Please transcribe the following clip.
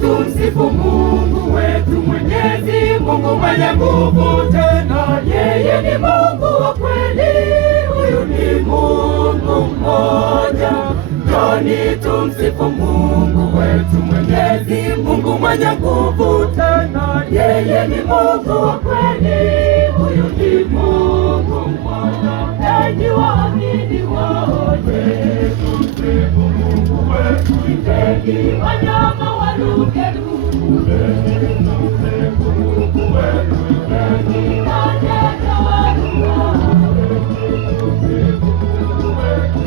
Tumsifu Mungu wetu Mwenyezi Mungu mwenye nguvu, tena yeye ni Mungu wa kweli, huyu ni Mungu mmoja. Njoni tumsifu Mungu wetu Mwenyezi Mungu mwenye nguvu, tena yeye ni Mungu wa kweli, huyu ni Mungu mmoja. Enyi waamini wote, tumsifu Mungu wetu. Ndege wanyama waruke ruke, tumsifu Mungu wetu. Ndege na ndege waruke, tumsifu Mungu wetu.